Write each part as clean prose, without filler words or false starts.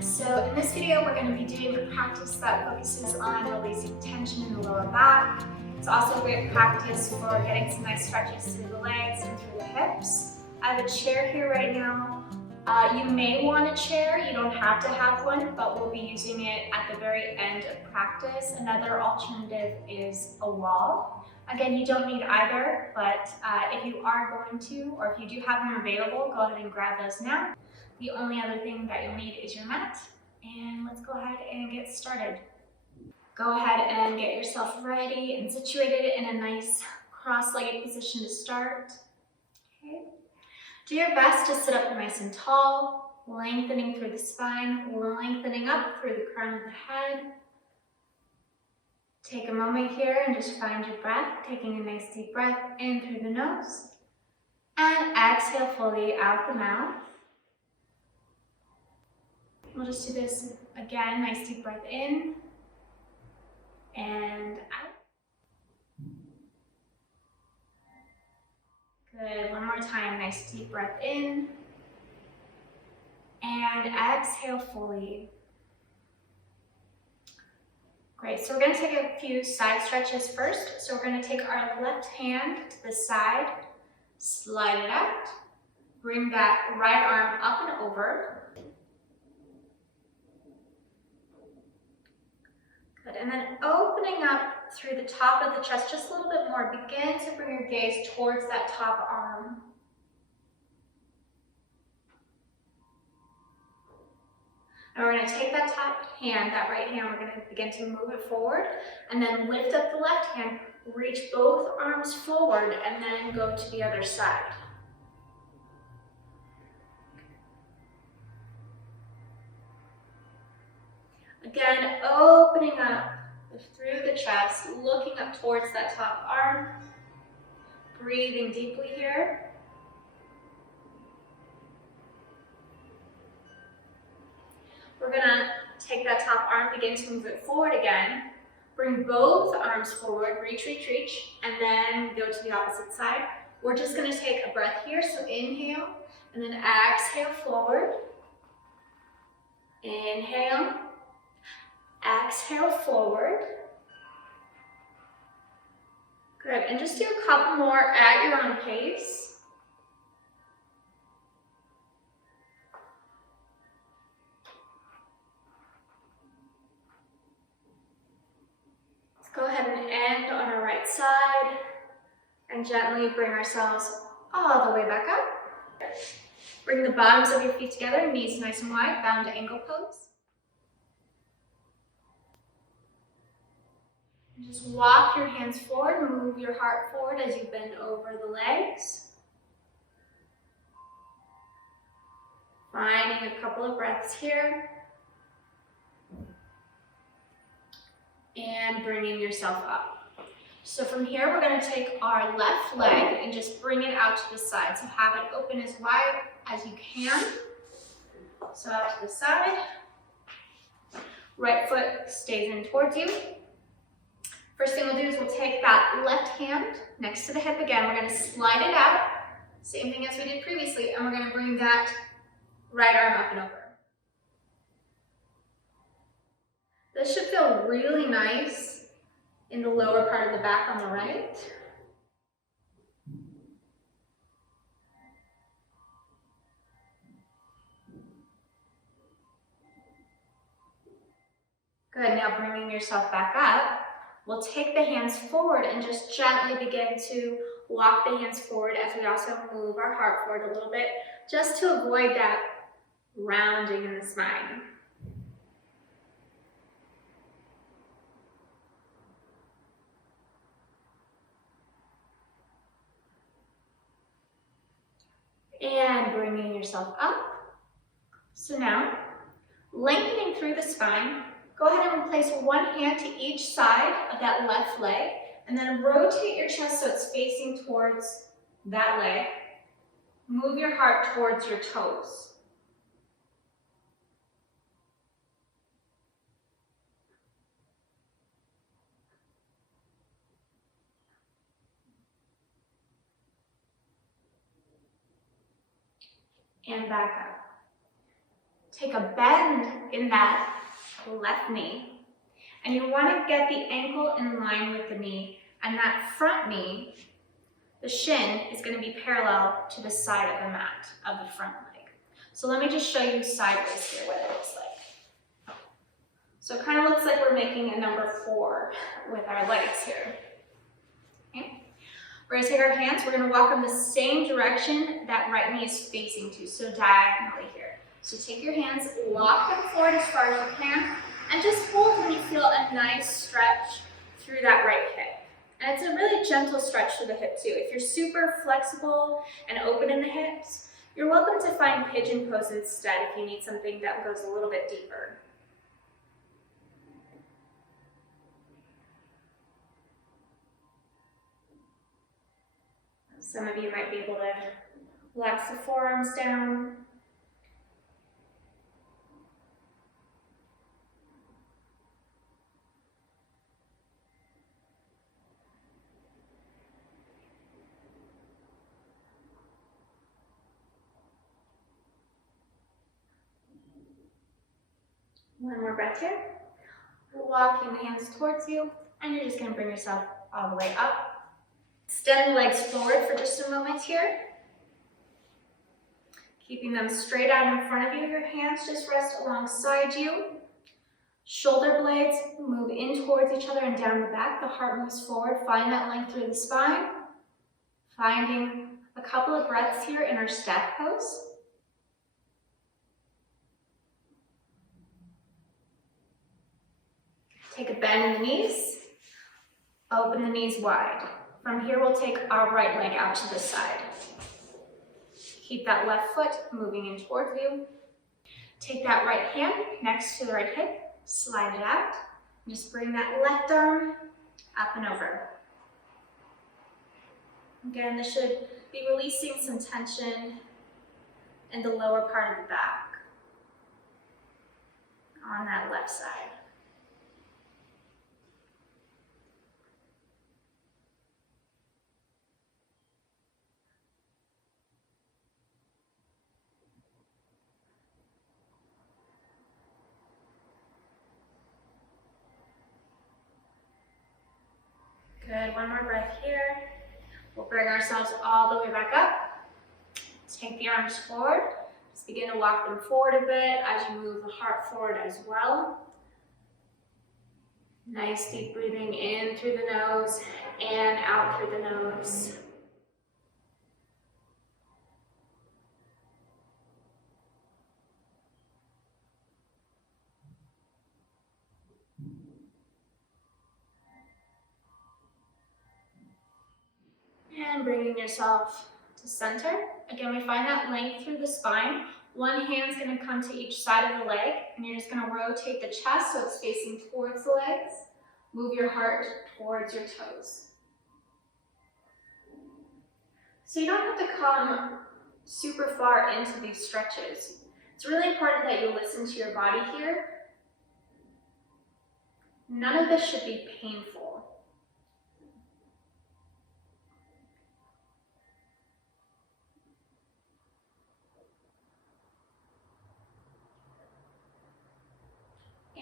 So in this video, we're going to be doing a practice that focuses on releasing tension in the lower back. It's also a great practice for getting some nice stretches through the legs and through the hips. I have a chair here right now. You may want a chair, you don't have to have one, but we'll be using it at the very end of practice. Another alternative is a wall. Again, you don't need either, but if you are going to, or if you do have them available, go ahead and grab those now. The only other thing that you'll need is your mat, and let's go ahead and get started. Go ahead and get yourself ready and situated in a nice cross-legged position to start. Okay. Do your best to sit up nice and tall, lengthening through the spine, lengthening up through the crown of the head. Take a moment here and just find your breath, taking a nice deep breath in through the nose, and exhale fully out the mouth. We'll just do this again, nice deep breath in and out. Good, one more time, nice deep breath in and exhale fully. Great, so we're going to take a few side stretches first. So we're going to take our left hand to the side, slide it out, bring that right arm up and over. Good, and then opening up through the top of the chest just a little bit more. Begin to bring your gaze towards that top arm. And we're going to take that top hand, that right hand, we're going to begin to move it forward, and then lift up the left hand, reach both arms forward, and then go to the other side. Again, opening up through the chest, looking up towards that top arm, breathing deeply here. We're gonna take that top arm, begin to move it forward again. Bring both arms forward, reach, reach, reach, and then go to the opposite side. We're just gonna take a breath here, so inhale, and then exhale forward. Inhale, exhale forward. Good, and just do a couple more at your own pace. Go ahead and end on our right side and gently bring ourselves all the way back up. Bring the bottoms of your feet together, knees nice and wide, bound ankle pose. And just walk your hands forward, move your heart forward as you bend over the legs. Finding a couple of breaths here. And bringing yourself up. So from here, we're going to take our left leg and just bring it out to the side. So have it open as wide as you can. So out to the side. Right foot stays in towards you. First thing we'll do is we'll take that left hand next to the hip again. We're going to slide it out. Same thing as we did previously. And we're going to bring that right arm up and over. This should feel really nice in the lower part of the back on the right. Good, now bringing yourself back up, we'll take the hands forward and just gently begin to walk the hands forward as we also move our heart forward a little bit, just to avoid that rounding in the spine. And bringing yourself up. So now, lengthening through the spine, go ahead and place one hand to each side of that left leg, and then rotate your chest so it's facing towards that leg. Move your heart towards your toes. And back up. Take a bend in that left knee, and you want to get the ankle in line with the knee, and that front knee, the shin, is going to be parallel to the side of the mat of the front leg. So let me just show you sideways here what it looks like. So it kind of looks like we're making a number 4 with our legs here. Okay. We're going to take our hands, we're going to walk in the same direction that right knee is facing to, so diagonally here. So take your hands, walk them forward as far as you can, and just hold when you feel a nice stretch through that right hip. And it's a really gentle stretch through the hip too. If you're super flexible and open in the hips, you're welcome to find pigeon pose instead if you need something that goes a little bit deeper. Some of you might be able to relax the forearms down. One more breath here. Walking the hands towards you, and you're just going to bring yourself all the way up. Extend the legs forward for just a moment here. Keeping them straight out in front of you. Your hands just rest alongside you. Shoulder blades move in towards each other and down the back. The heart moves forward. Find that length through the spine. Finding a couple of breaths here in our staff pose. Take a bend in the knees. Open the knees wide. From here, we'll take our right leg out to the side. Keep that left foot moving in towards you. Take that right hand next to the right hip. Slide it out. And just bring that left arm up and over. Again, this should be releasing some tension in the lower part of the back on that left side. Good, one more breath here. We'll bring ourselves all the way back up. Take the arms forward. Just begin to walk them forward a bit as you move the heart forward as well. Nice deep breathing in through the nose and out through the nose. And bringing yourself to center. Again, we find that length through the spine. One hand's going to come to each side of the leg, and you're just going to rotate the chest so it's facing towards the legs. Move your heart towards your toes. So you don't have to come super far into these stretches. It's really important that you listen to your body here. None of this should be painful.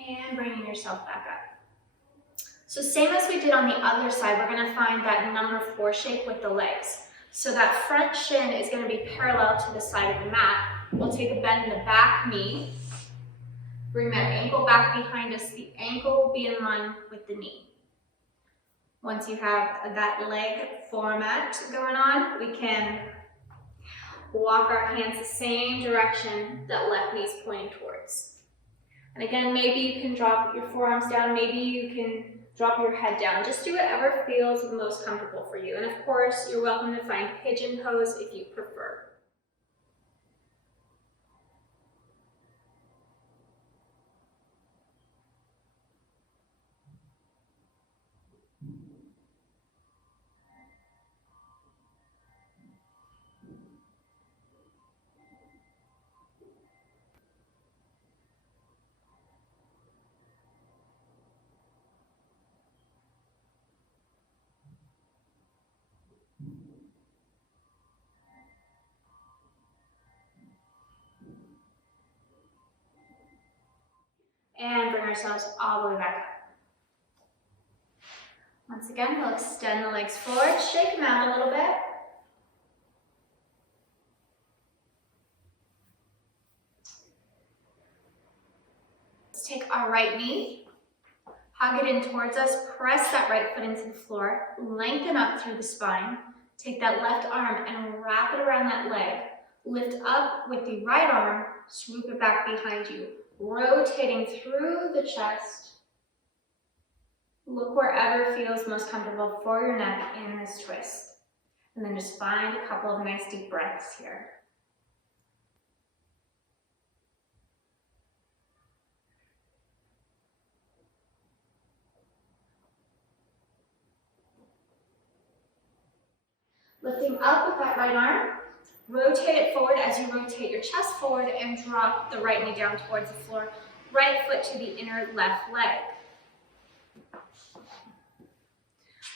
And bringing yourself back up. So same as we did on the other side, we're going to find that number 4 shape with the legs. So that front shin is going to be parallel to the side of the mat. We'll take a bend in the back knee. Bring that ankle back behind us. The ankle will be in line with the knee. Once you have that leg format going on, we can walk our hands the same direction that left knee is pointing towards. And again, maybe you can drop your forearms down, maybe you can drop your head down. Just do whatever feels the most comfortable for you. And of course, you're welcome to find pigeon pose if you prefer. And bring ourselves all the way back up. Once again, we'll extend the legs forward, shake them out a little bit. Let's take our right knee, hug it in towards us, press that right foot into the floor, lengthen up through the spine. Take that left arm and wrap it around that leg. Lift up with the right arm, swoop it back behind you, rotating through the chest. Look wherever feels most comfortable for your neck in this twist. And then just find a couple of nice deep breaths here. Lifting up with that right arm, rotate it forward as you rotate your chest forward and drop the right knee down towards the floor. Right foot to the inner left leg.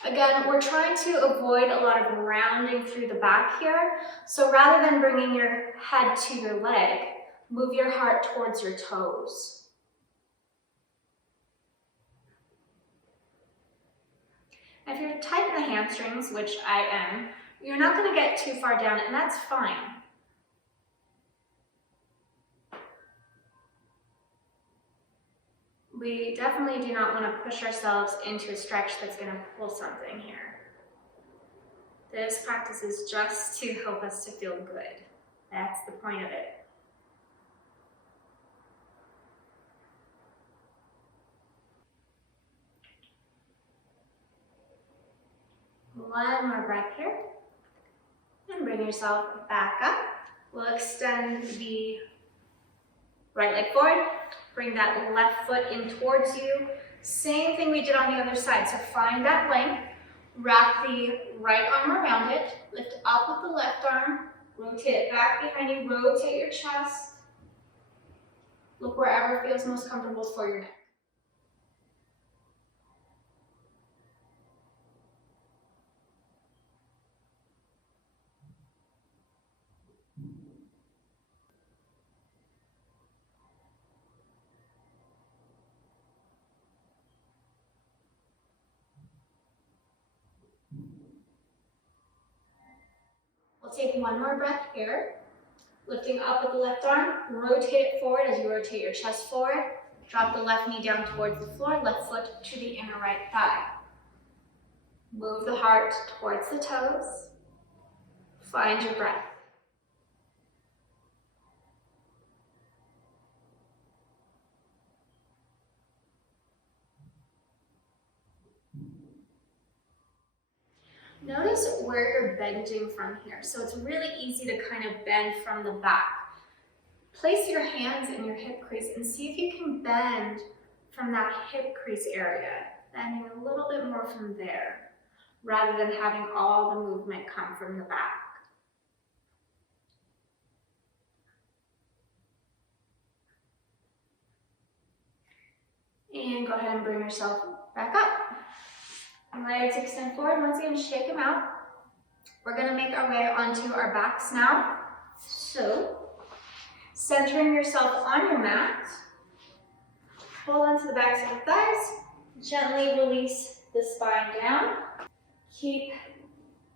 Again, we're trying to avoid a lot of rounding through the back here. So rather than bringing your head to your leg, move your heart towards your toes. If you're tight in the hamstrings, which I am, you're not going to get too far down, and that's fine. We definitely do not want to push ourselves into a stretch that's going to pull something here. This practice is just to help us to feel good. That's the point of it. One more breath here. And bring yourself back up. We'll extend the right leg forward. Bring that left foot in towards you. Same thing we did on the other side. So find that length. Wrap the right arm around it. Lift up with the left arm. Rotate it back behind you. Rotate your chest. Look wherever feels most comfortable for your neck. We'll take one more breath here. Lifting up with the left arm, rotate it forward as you rotate your chest forward. Drop the left knee down towards the floor, left foot to the inner right thigh. Move the heart towards the toes. Find your breath. Notice where you're bending from here. So it's really easy to kind of bend from the back. Place your hands in your hip crease and see if you can bend from that hip crease area, bending a little bit more from there, rather than having all the movement come from the back. And go ahead and bring yourself back up. Legs extend forward. Once again, shake them out. We're going to make our way onto our backs now. So, centering yourself on your mat. Hold onto the backs of the thighs. Gently release the spine down. Keep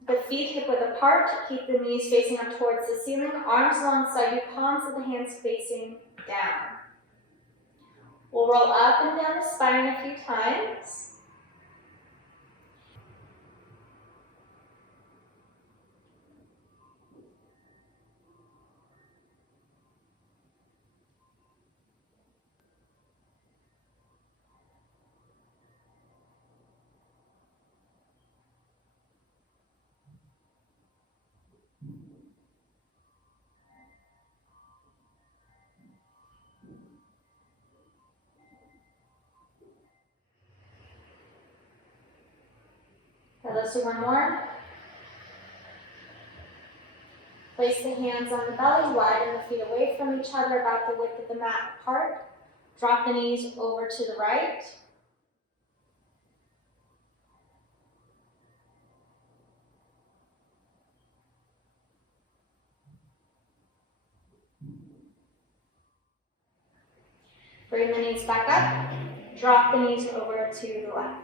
the feet hip-width apart. Keep the knees facing up towards the ceiling. Arms alongside you, palms of the hands facing down. We'll roll up and down the spine a few times. Okay, let's do one more. Place the hands on the belly, widen the feet away from each other, about the width of the mat apart. Drop the knees over to the right. Bring the knees back up. Drop the knees over to the left.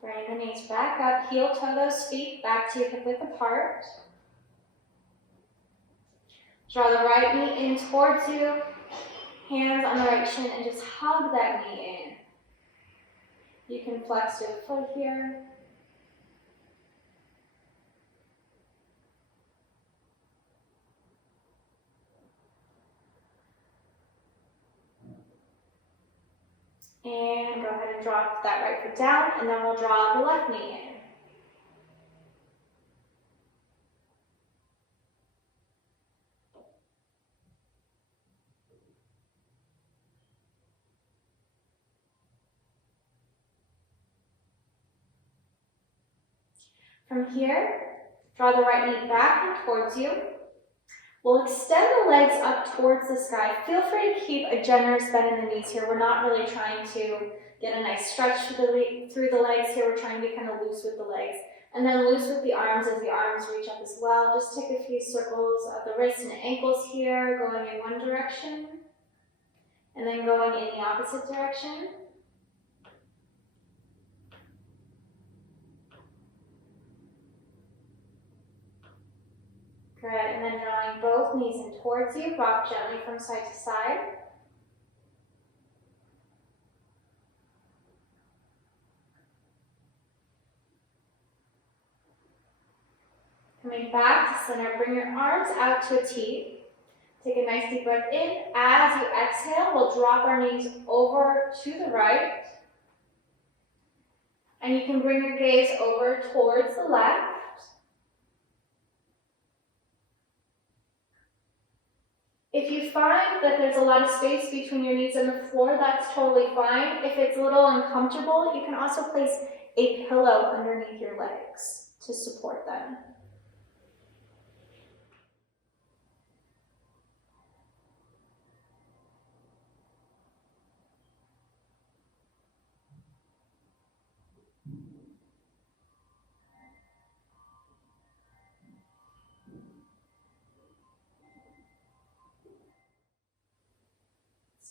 Bring the knees back up, heel toe those feet back to hip width apart. Draw the right knee in towards you, hands on the right shin, and just hug that knee in. You can flex your foot here. And go ahead and drop that right foot down, and then we'll draw the left knee in. From here, draw the right knee back and towards you. We'll extend the legs up towards the sky. Feel free to keep a generous bend in the knees here. We're not really trying to get a nice stretch through the legs here. We're trying to be kind of loose with the legs. And then loose with the arms as the arms reach up as well. Just take a few circles of the wrists and ankles here, going in one direction, and then going in the opposite direction. Good, and then drawing both knees in towards you, rock gently from side to side. Coming back to center, bring your arms out to a T. Take a nice deep breath in. As you exhale, we'll drop our knees over to the right. And you can bring your gaze over towards the left. If you find that there's a lot of space between your knees and the floor, that's totally fine. If it's a little uncomfortable, you can also place a pillow underneath your legs to support them.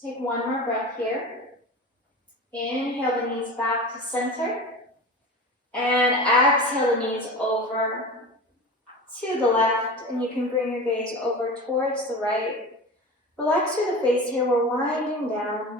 Take one more breath here. Inhale the knees back to center. And exhale the knees over to the left. And you can bring your gaze over towards the right. Relax through the face here. We're winding down.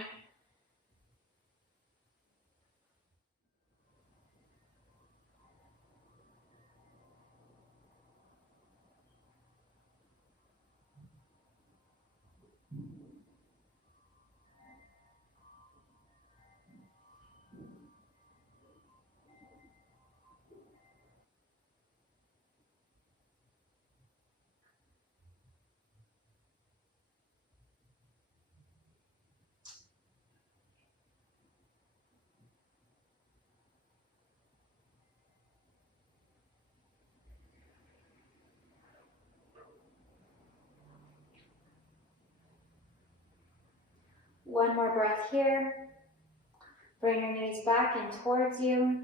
One more breath here. Bring your knees back in towards you.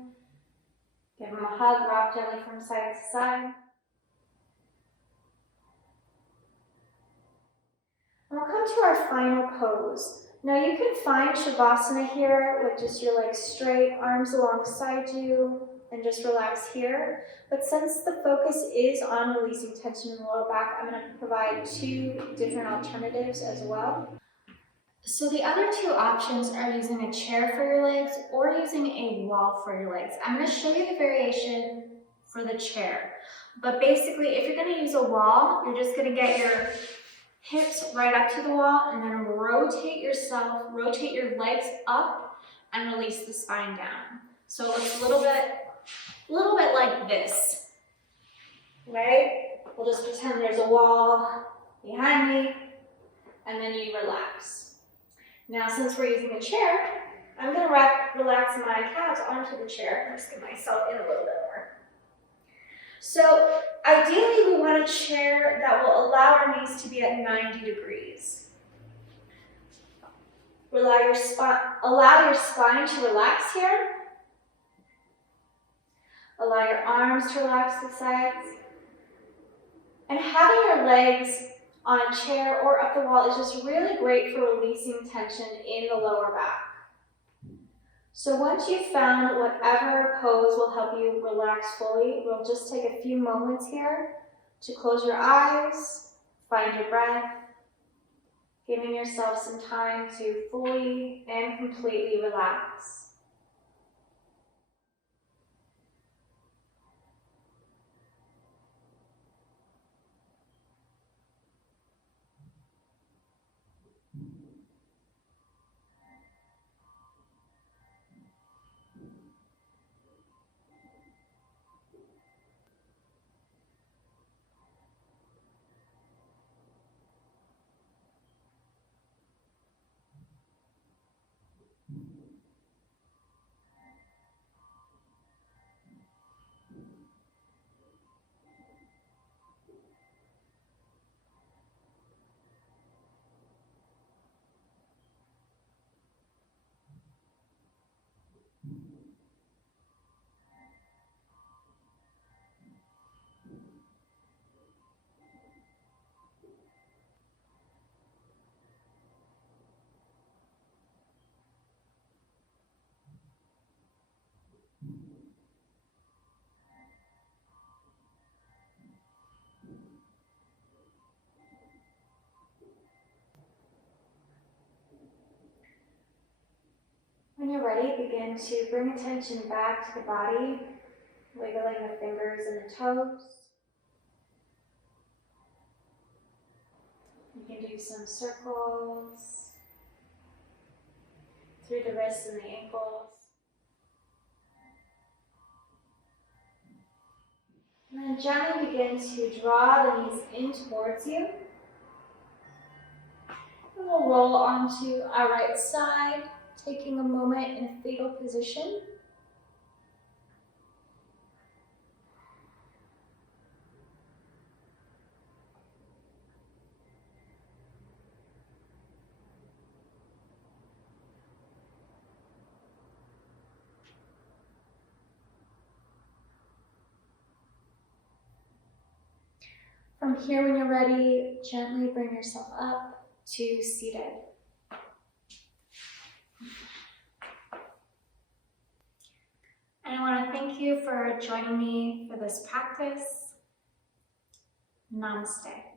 Give them a hug, rock gently from side to side. And we'll come to our final pose. Now you can find Shavasana here with just your legs straight, arms alongside you, and just relax here. But since the focus is on releasing tension in the lower back, I'm going to provide two different alternatives as well. So the other two options are using a chair for your legs or using a wall for your legs. I'm going to show you the variation for the chair. But basically, if you're going to use a wall, you're just going to get your hips right up to the wall and then rotate yourself, rotate your legs up and release the spine down. So it looks a little bit like this, right? We'll just pretend there's a wall behind me and then you relax. Now, since we're using a chair, I'm going to relax my calves onto the chair. I'm just get myself in a little bit more. So, ideally, we want a chair that will allow our knees to be at 90 degrees. Allow your spine to relax here. Allow your arms to relax to the sides. And having your legs on a chair or up the wall is just really great for releasing tension in the lower back. So once you've found whatever pose will help you relax fully, we'll just take a few moments here to close your eyes, find your breath, giving yourself some time to fully and completely relax. When you're ready, begin to bring attention back to the body, wiggling the fingers and the toes. You can do some circles through the wrists and the ankles. And then gently begin to draw the knees in towards you. And we'll roll onto our right side, taking a moment in a fetal position. From here, when you're ready, gently bring yourself up to seated. And I want to thank you for joining me for this practice. Namaste.